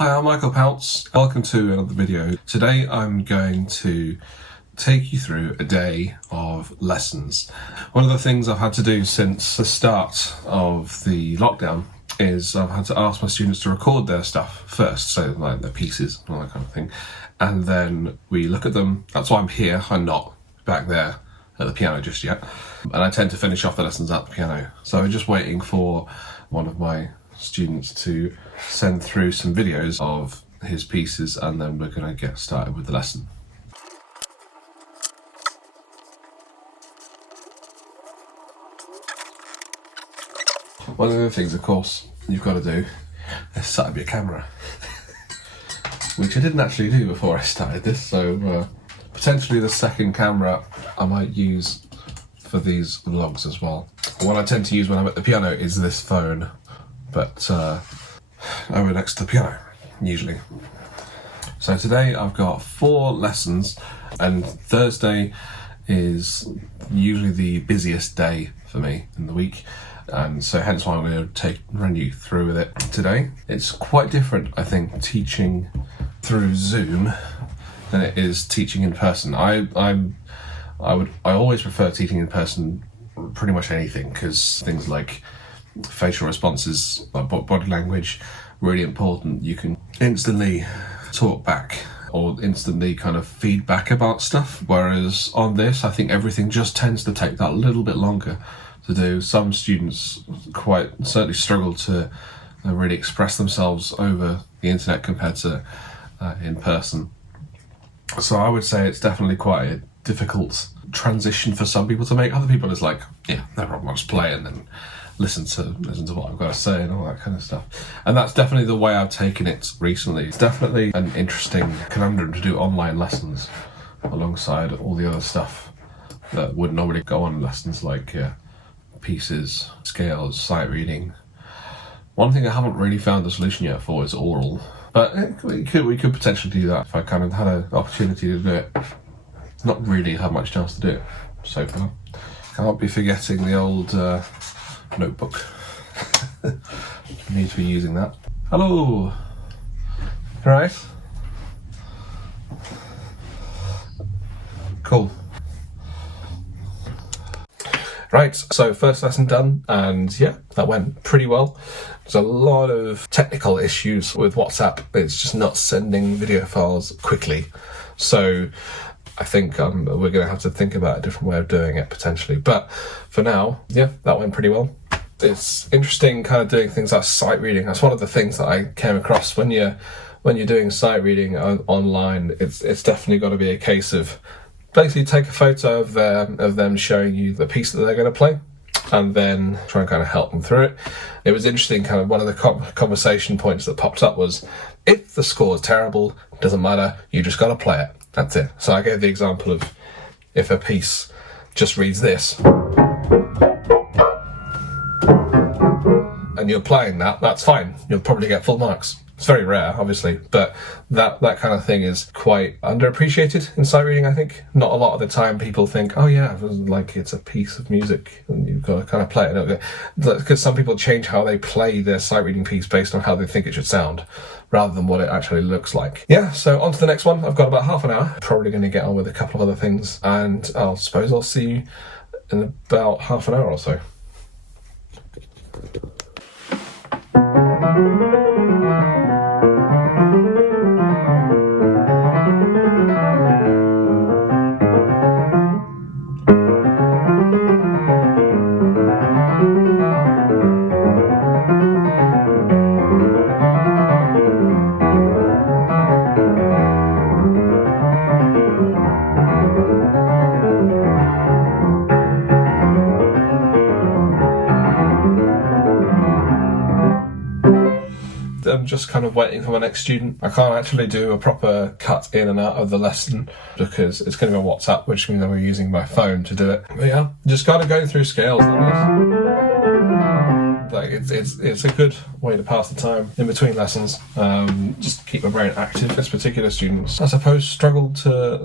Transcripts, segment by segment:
Hi, I'm Michael Pounce. Welcome to another video. Today I'm going to take you through a day of lessons. One of the things I've had to do since the start of the lockdown is I've had to ask my students to record their stuff first, so like their pieces and all that kind of thing, and then we look at them. That's why I'm here. I'm not back there at the piano just yet, and I tend to finish off the lessons at the piano. So I'm just waiting for one of my students to send through some videos of his pieces, and then we're going to get started with the lesson. One of the things, of course, you've got to do is set up your camera, which I didn't actually do before I started this, so potentially the second camera I might use for these vlogs as well. What I tend to use when I'm at the piano is this phone, but over next to the piano, usually. So today I've got 4 lessons, and Thursday is usually the busiest day for me in the week, and so hence why I'm going to run you through with it today. It's quite different, I think, teaching through Zoom than it is teaching in person. I always prefer teaching in person pretty much anything, because things like facial responses, body language, really important. You can instantly talk back or instantly kind of feedback about stuff, whereas on this I think everything just tends to take that little bit longer to do. Some students quite certainly struggle to really express themselves over the internet compared to in person. So I would say it's definitely quite a difficult transition for some people to make. Other people is like, yeah, no problem, I'll just play and then listen to what I've got to say and all that kind of stuff. And that's definitely the way I've taken it recently. It's definitely an interesting conundrum to do online lessons alongside all the other stuff that would normally go on lessons, like pieces, scales, sight reading. One thing I haven't really found a solution yet for is oral, but we could potentially do that if I kind of had an opportunity to do it. Not really had much chance to do it so far. Can't be forgetting the old notebook. Need to be using that. Hello. Right. Cool. Right, so first lesson done, and yeah, that went pretty well. There's a lot of technical issues with WhatsApp. It's just not sending video files quickly. So I think we're going to have to think about a different way of doing it potentially. But for now, yeah, that went pretty well. It's interesting kind of doing things like sight reading. That's one of the things that I came across when you're doing sight reading online. It's definitely got to be a case of basically take a photo of them showing you the piece that they're going to play, and then try and kind of help them through it. It was interesting, kind of one of the conversation points that popped up was, if the score is terrible, it doesn't matter, you just got to play it. That's it. So I gave the example of if a piece just reads this, and you're playing that, that's fine. You'll probably get full marks. It's very rare, obviously, but that kind of thing is quite underappreciated in sight reading, I think. Not a lot of the time people think, oh yeah, like it's a piece of music and you've got to kind of play it. Because some people change how they play their sight reading piece based on how they think it should sound, rather than what it actually looks like. Yeah, so on to the next one. I've got about half an hour. Probably going to get on with a couple of other things, and I suppose I'll see you in about half an hour or so. I'm just kind of waiting for my next student. I can't actually do a proper cut in and out of the lesson because it's going to be on WhatsApp, which means I'm using my phone to do it. But yeah, just kind of going through scales. Like it's a good way to pass the time in between lessons. Just keep my brain active. This particular student, I suppose, struggled the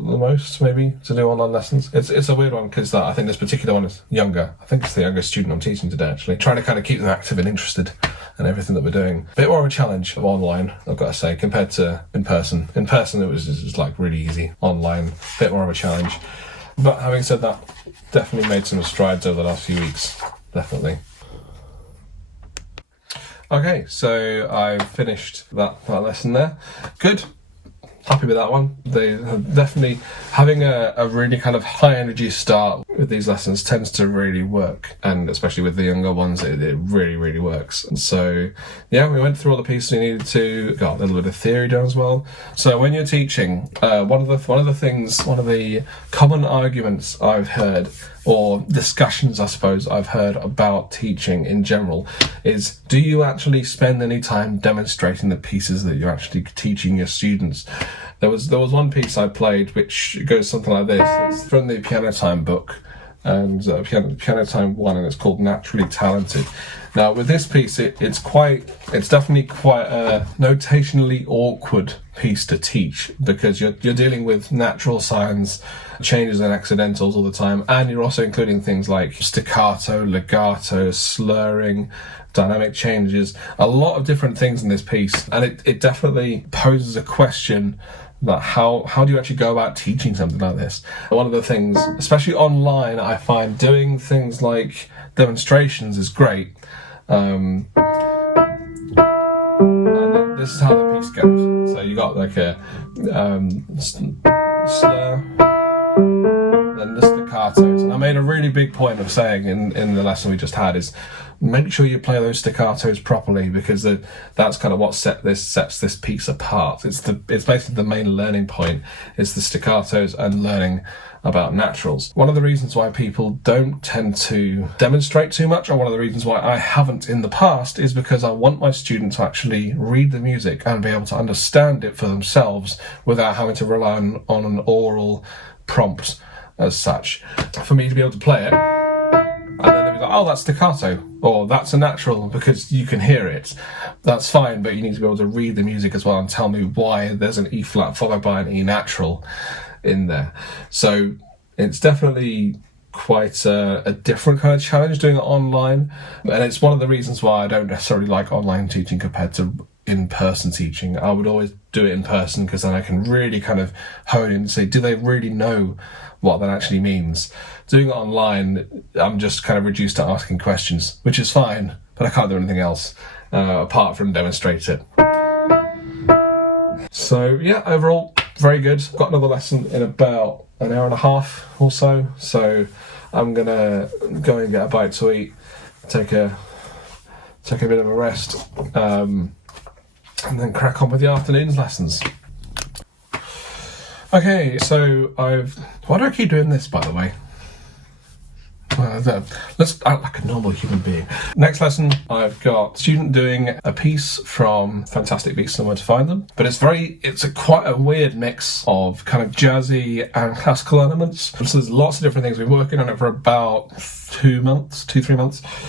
most maybe to do online lessons. It's a weird one because I think this particular one is younger. I think it's the youngest student I'm teaching today actually. Trying to kind of keep them active and interested and everything that we're doing. A bit more of a challenge of online, I've got to say, compared to in person. In person, it was just like really easy. Online, a bit more of a challenge. But having said that, definitely made some strides over the last few weeks. Definitely. Okay, so I finished that lesson there. Good. Happy with that one. They definitely having a really kind of high energy start with these lessons tends to really work, and especially with the younger ones, it really works. And so yeah, we went through all the pieces we needed to, got a little bit of theory done as well. So when you're teaching, one of the common arguments I've heard, or discussions I suppose I've heard about teaching in general, is do you actually spend any time demonstrating the pieces that you're actually teaching your students? There was one piece I played which goes something like this. It's from the Piano Time book, and Piano Time 1, and it's called Naturally Talented. Now with this piece, it's definitely quite a notationally awkward piece to teach, because you're dealing with natural signs, changes and accidentals all the time, and you're also including things like staccato, legato, slurring, dynamic changes, a lot of different things in this piece, and it definitely poses a question that how do you actually go about teaching something like this? One of the things, especially online, I find doing things like demonstrations is great. And this is how the piece goes. So you got like a slur, then the staccatos. And I made a really big point of saying in the lesson we just had is make sure you play those staccatos properly, because that's kind of what sets this piece apart. It's basically the main learning point is the staccatos and learning about naturals. One of the reasons why people don't tend to demonstrate too much, or one of the reasons why I haven't in the past, is because I want my students to actually read the music and be able to understand it for themselves without having to rely on an oral prompt as such. For me to be able to play it, and then they'll be like, oh, that's staccato, or that's a natural, because you can hear it. That's fine, but you need to be able to read the music as well and tell me why there's an E flat followed by an E natural in there. So it's definitely quite a different kind of challenge doing it online, and it's one of the reasons why I don't necessarily like online teaching compared to in-person teaching. I would always do it in person, because then I can really kind of hone in and say, do they really know what that actually means? Doing it online, I'm just kind of reduced to asking questions, which is fine, but I can't do anything else apart from demonstrate it. So yeah, overall, very good. Got another lesson in about an hour and a half or so I'm gonna go and get a bite to eat, take a bit of a rest, and then crack on with the afternoon's lessons. Okay, so why do I keep doing this, by the way? Let's act like a normal human being. Next lesson, I've got a student doing a piece from Fantastic Beasts and Where to Find Them, but it's quite a weird mix of kind of jazzy and classical elements. So there's lots of different things. We've been working on it for about 3 months,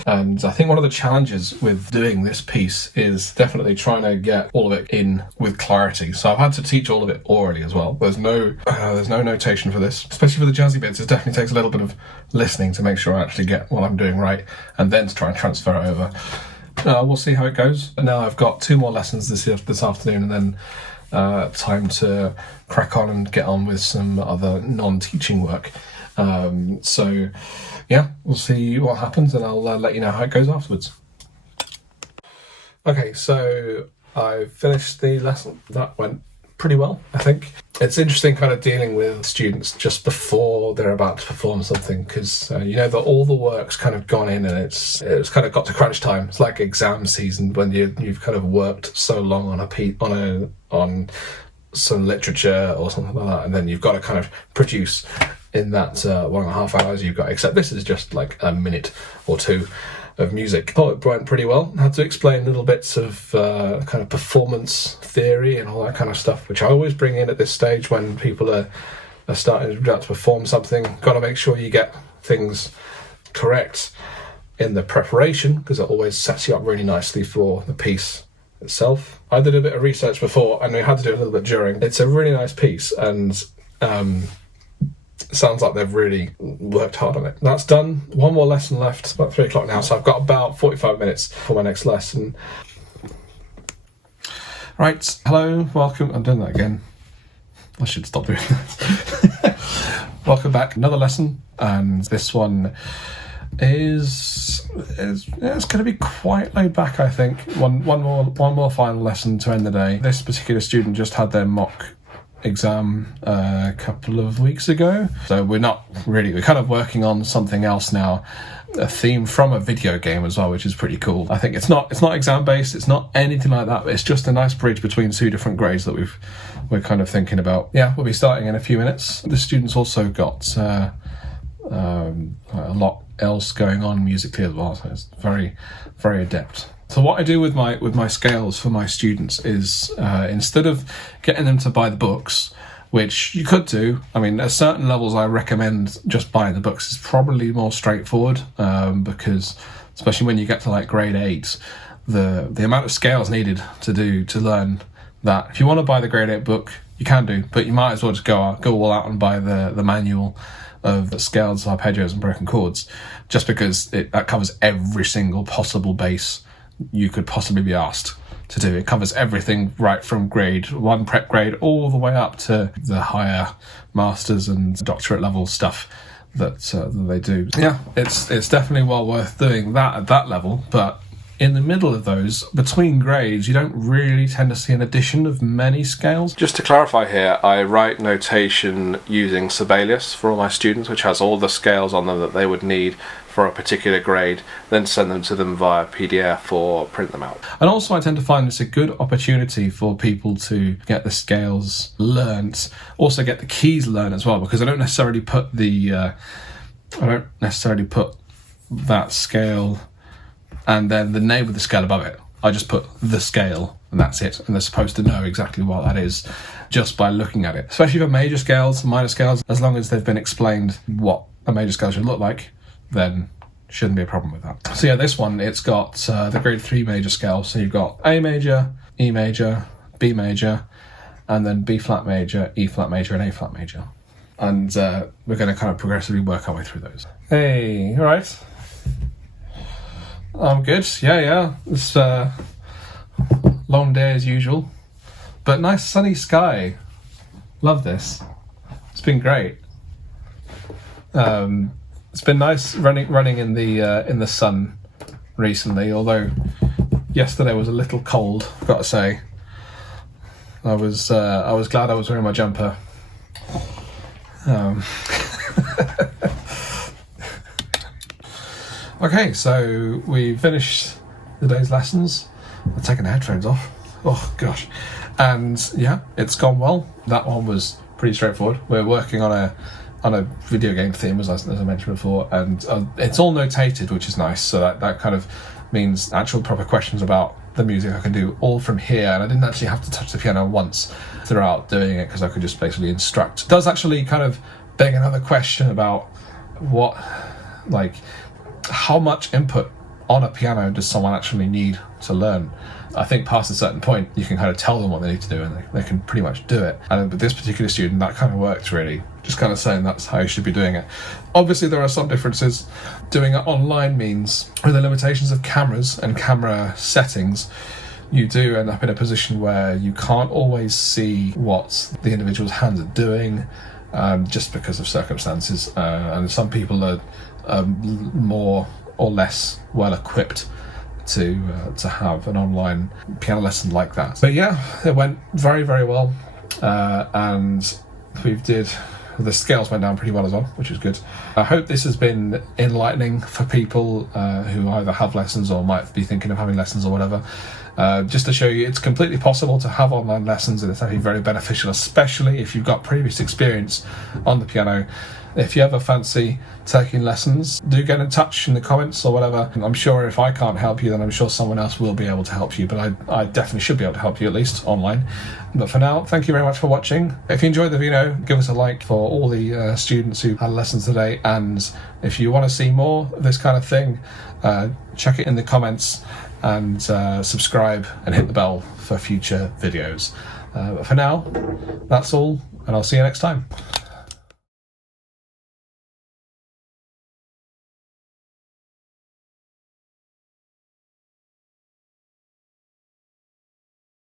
and I think one of the challenges with doing this piece is definitely trying to get all of it in with clarity. So I've had to teach all of it orally as well. There's no notation for this, especially for the jazzy bits. It definitely takes a little bit of listening to make sure I actually get what I'm doing right, and then to try and transfer it over. We'll see how it goes. Now I've got 2 more lessons this afternoon, and then time to crack on and get on with some other non-teaching work. So yeah, we'll see what happens, and I'll let you know how it goes afterwards. Okay, so I finished the lesson. That went pretty well, I think. It's interesting kind of dealing with students just before they're about to perform something, because that all the work's kind of gone in, and it's kind of got to crunch time. It's like exam season when you've kind of worked so long on some literature or something like that, and then you've got to kind of produce in that 1.5 hours you've got, except this is just like a minute or 2 of music. I thought it went pretty well. I had to explain little bits of kind of performance theory and all that kind of stuff, which I always bring in at this stage when people are starting to perform something. Got to make sure you get things correct in the preparation, because it always sets you up really nicely for the piece itself. I did a bit of research before, and we had to do a little bit during. It's a really nice piece, and sounds like they've really worked hard on it. That's done. One more lesson left. It's about 3 o'clock now, so I've got about 45 minutes for my next lesson. Right, hello, welcome. I'm doing that again. I should stop doing that. Welcome back. Another lesson, and this one is it's going to be quite laid back, I think. One more final lesson to end the day. This particular student just had their mock exam a couple of weeks ago, so we're kind of working on something else now, a theme from a video game as well, which is pretty cool. I think it's not exam based, it's not anything like that, but it's just a nice bridge between two different grades that we're kind of thinking about. Yeah, we'll be starting in a few minutes. The students also got a lot else going on musically as well, so it's very, very adept. So what I do with my scales for my students is instead of getting them to buy the books, which you could do, I mean, at certain levels I recommend just buying the books. It's probably more straightforward because, especially when you get to like grade 8, the amount of scales needed to learn that. If you want to buy the grade 8 book, you can do, but you might as well just go all out and buy the manual of scales, arpeggios and broken chords, just because that covers every single possible bass you could possibly be asked to do. It covers everything right from grade 1 prep grade all the way up to the higher masters and doctorate level stuff that they do. Yeah, it's definitely well worth doing that at that level, but in the middle of those, between grades, you don't really tend to see an addition of many scales. Just to clarify here, I write notation using Sibelius for all my students, which has all the scales on them that they would need for a particular grade, then send them to them via PDF or print them out. And also I tend to find it's a good opportunity for people to get the scales learnt, also get the keys learned as well, because I don't necessarily put that scale and then the name of the scale above it. I just put the scale and that's it, and they're supposed to know exactly what that is just by looking at it. Especially for major scales, minor scales, as long as they've been explained what a major scale should look like, then shouldn't be a problem with that. So yeah, this one, it's got the grade 3 major scale, so you've got A major, E major, B major, and then B flat major, E flat major, and A flat major. And we're going to kind of progressively work our way through those. Hey, all right. I'm good. Yeah. It's long day as usual, but nice sunny sky. Love this. It's been great. It's been nice running in the sun recently. Although yesterday was a little cold, I've got to say. I was glad I was wearing my jumper. Okay, so we finished the day's lessons. I've taken the headphones off. Oh gosh. And yeah, it's gone well. That one was pretty straightforward. We're working on a video game theme, as I mentioned before, and it's all notated, which is nice. So that kind of means actual proper questions about the music I can do all from here, and I didn't actually have to touch the piano once throughout doing it because I could just basically instruct. It does actually kind of beg another question about how much input on a piano does someone actually need to learn? I think past a certain point, you can kind of tell them what they need to do and they can pretty much do it. And with this particular student, that kind of worked really. Just kind of saying that's how you should be doing it. Obviously, there are some differences. Doing it online means, with the limitations of cameras and camera settings, you do end up in a position where you can't always see what the individual's hands are doing, just because of circumstances. And some people are more or less well equipped to have an online piano lesson like that. But yeah, it went very, very well, and the scales went down pretty well as well, which is good. I hope this has been enlightening for people who either have lessons or might be thinking of having lessons or whatever. Just to show you, it's completely possible to have online lessons, and it's actually very beneficial, especially if you've got previous experience on the piano. If you ever fancy taking lessons, do get in touch in the comments or whatever. I'm sure if I can't help you, then I'm sure someone else will be able to help you, but I definitely should be able to help you, at least online. But for now, thank you very much for watching. If you enjoyed the video, give us a like for all the students who had lessons today, and if you want to see more of this kind of thing, check it in the comments and subscribe and hit the bell for future videos. But for now, that's all, and I'll see you next time.